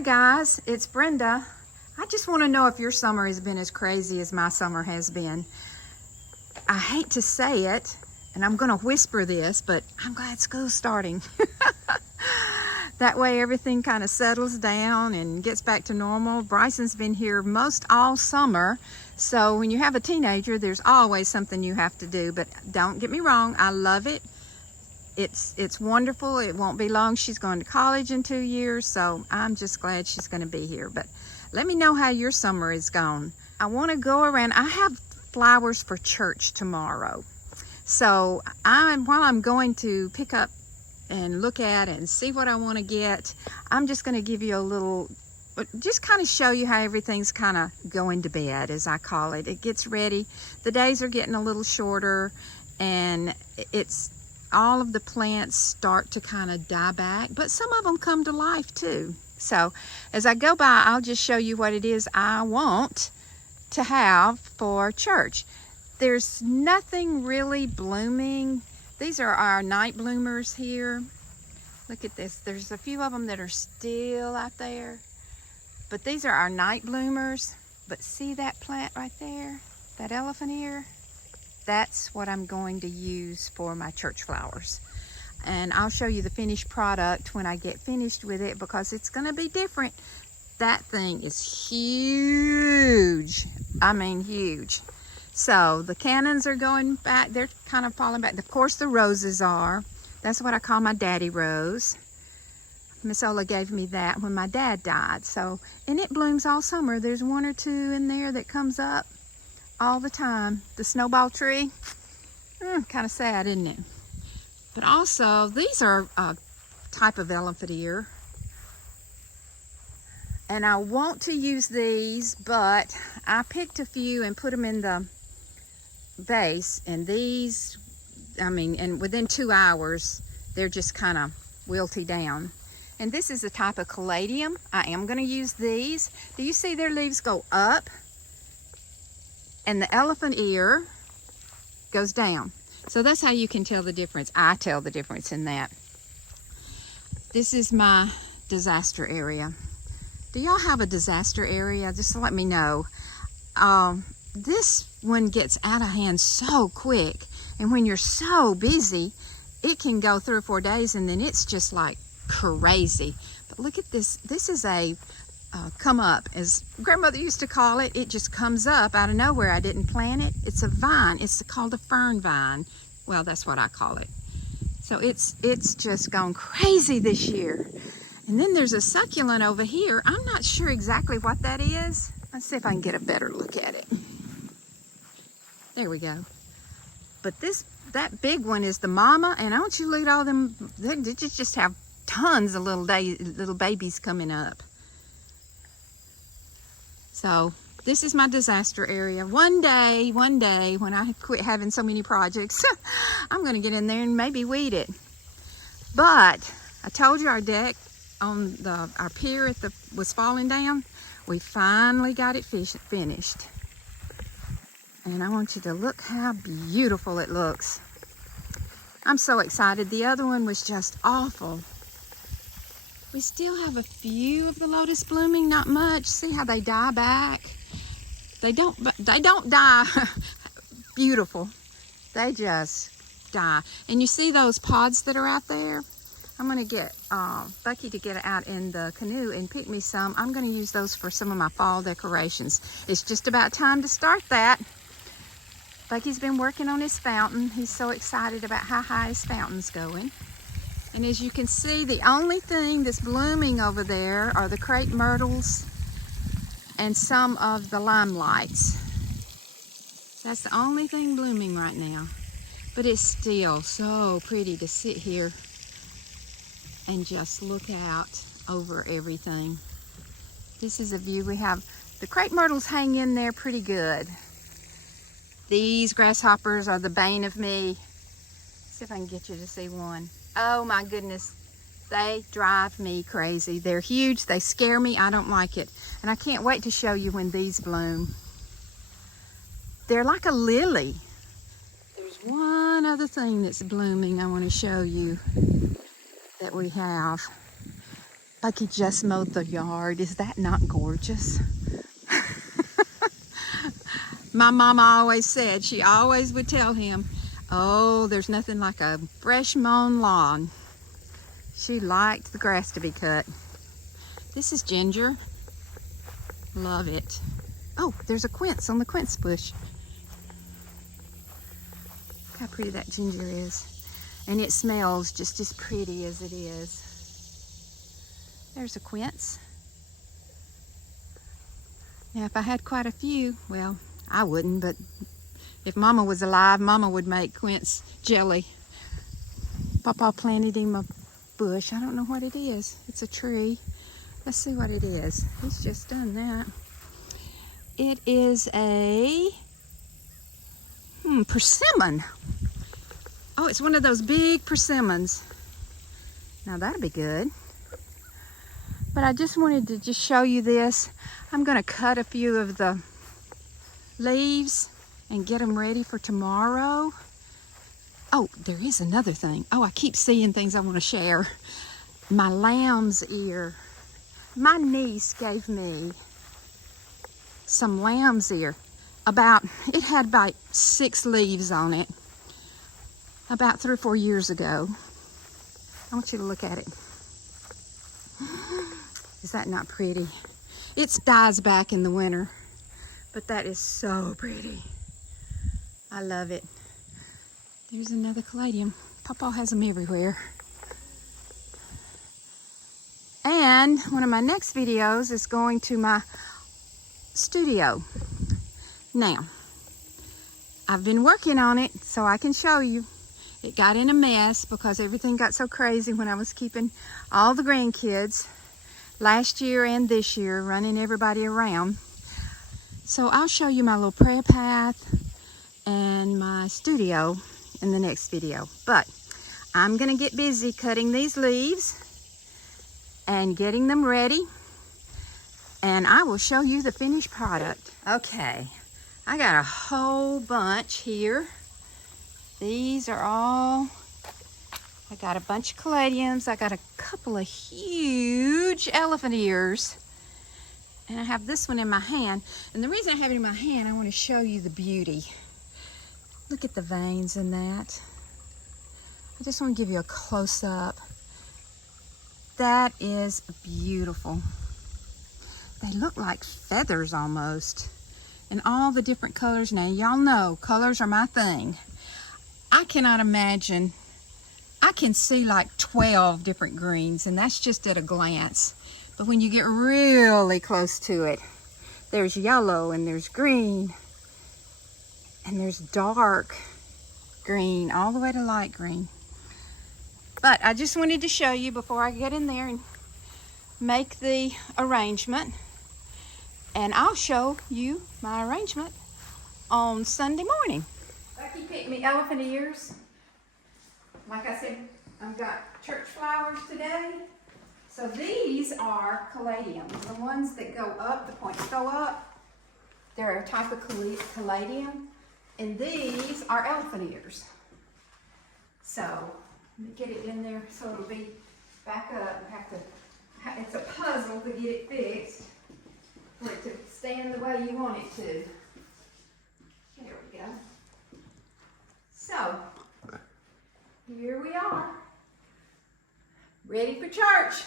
guys, it's Brenda. I just want to know if your summer has been as crazy as my summer has been. I hate to say it, and I'm going to whisper this, but I'm glad school's starting. That way everything kind of settles down and gets back to normal. Bryson's been here most all summer, so when you have a teenager, there's always something you have to do. But don't get me wrong, I love it. It's wonderful. It won't be long. She's going to college in 2 years, so I'm just glad she's going to be here. But let me know how your summer is gone. I want to go around. I have flowers for church tomorrow, so while I'm going to pick up and look at and see what I want to get, I'm just going to give you a little, just kind of show you how everything's kind of going to bed, as I call it. It gets ready. The days are getting a little shorter, and it's all of the plants start to kind of die back, but some of them come to life too. So as I go by, I'll just show you what it is I want to have for church. There's nothing really blooming. These are our night bloomers here. Look at this. There's a few of them that are still out there, but these are our night bloomers. But see that plant right there, that elephant ear? That's what I'm going to use for my church flowers. And I'll show you the finished product when I get finished with it, because it's going to be different. That thing is huge. I mean huge. So the cannons are going back. They're kind of falling back. Of course the roses are. That's what I call my daddy rose. Miss Ola gave me that when my dad died. So, and it blooms all summer. There's one or two in there that comes up all the time. The snowball tree, kind of sad, isn't it? But also, these are a type of elephant ear. And I want to use these, but I picked a few and put them in the vase. And these, and within 2 hours, they're just kind of wilty down. And this is a type of caladium. I am going to use these. Do you see their leaves go up? And the elephant ear goes down. So that's how you can tell the difference. I tell the difference in that. This is my disaster area. Do y'all have a disaster area? Just let me know. This one gets out of hand so quick. And when you're so busy, it can go 3 or 4 days and then it's just like crazy. But look at this. This is a come up, as grandmother used to call it. It just comes up out of nowhere. I didn't plant it. It's a vine. It's called a fern vine. Well, that's what I call it. So it's just gone crazy this year. And then there's a succulent over here. I'm not sure exactly what that is. Let's see if I can get a better look at it. There we go. But that big one is the mama, and I want you to look at all them. They just have tons of little babies coming up. So this is my disaster area. One day, when I quit having so many projects, I'm going to get in there and maybe weed it. But I told you our deck on our pier was falling down. We finally got it finished. And I want you to look how beautiful it looks. I'm so excited. The other one was just awful. We still have a few of the lotus blooming, not much. See how they die back? They don't die beautiful. They just die. And you see those pods that are out there? I'm gonna get Bucky to get out in the canoe and pick me some. I'm gonna use those for some of my fall decorations. It's just about time to start that. Bucky's been working on his fountain. He's so excited about how high his fountain's going. And as you can see, the only thing that's blooming over there are the crepe myrtles and some of the limelights. That's the only thing blooming right now. But it's still so pretty to sit here and just look out over everything. This is a view we have. The crepe myrtles hang in there pretty good. These grasshoppers are the bane of me. Let's see if I can get you to see one. Oh my goodness, they drive me crazy. They're huge, they scare me, I don't like it. And I can't wait to show you when these bloom. They're like a lily. There's one other thing that's blooming I want to show you that we have. like he just mowed the yard. Is that not gorgeous? My mama always said, she always would tell him, oh, there's nothing like a fresh mown lawn. She liked the grass to be cut. This is ginger. Love it. Oh, there's a quince on the quince bush. Look how pretty that ginger is. And it smells just as pretty as it is. There's a quince. Now, if I had quite a few, well, I wouldn't, but if Mama was alive, Mama would make quince jelly. Papa planted him a bush. I don't know what it is. It's a tree. Let's see what it is. He's just done that. It is a persimmon. Oh, it's one of those big persimmons. Now that'll be good. But I just wanted to just show you this. I'm going to cut a few of the leaves and get them ready for tomorrow. Oh, there is another thing. Oh, I keep seeing things I want to share. My lamb's ear. My niece gave me some lamb's ear. It had about 6 leaves on it. About 3 or 4 years ago. I want you to look at it. Is that not pretty? It dies back in the winter, but that is so pretty. I love it. There's another caladium. Papa has them everywhere. And one of my next videos is going to my studio. Now, I've been working on it so I can show you. It got in a mess because everything got so crazy when I was keeping all the grandkids last year and this year, running everybody around. So I'll show you my little prayer path and my studio in the next video. But I'm gonna get busy cutting these leaves and getting them ready, and I will show you the finished product. Okay, I got a whole bunch here. These are all, I got a bunch of caladiums. I got a couple of huge elephant ears. And I have this one in my hand. And the reason I have it in my hand, I want to show you the beauty. Look at the veins in that. I just want to give you a close-up. That is beautiful. They look like feathers almost. And all the different colors. Now, y'all know colors are my thing. I cannot imagine. I can see like 12 different greens, and that's just at a glance. But when you get really close to it, there's yellow and there's green and there's dark green all the way to light green. But I just wanted to show you before I get in there and make the arrangement. And I'll show you my arrangement on Sunday morning. Becky picked me elephant ears. Like I said, I've got church flowers today. So these are caladiums, the ones that go up, the points go up. They're a type of caladium. And these are elephant ears. So let me get it in there so it'll be back up. It's a puzzle to get it fixed for it to stand the way you want it to. There we go. So here we are, ready for church.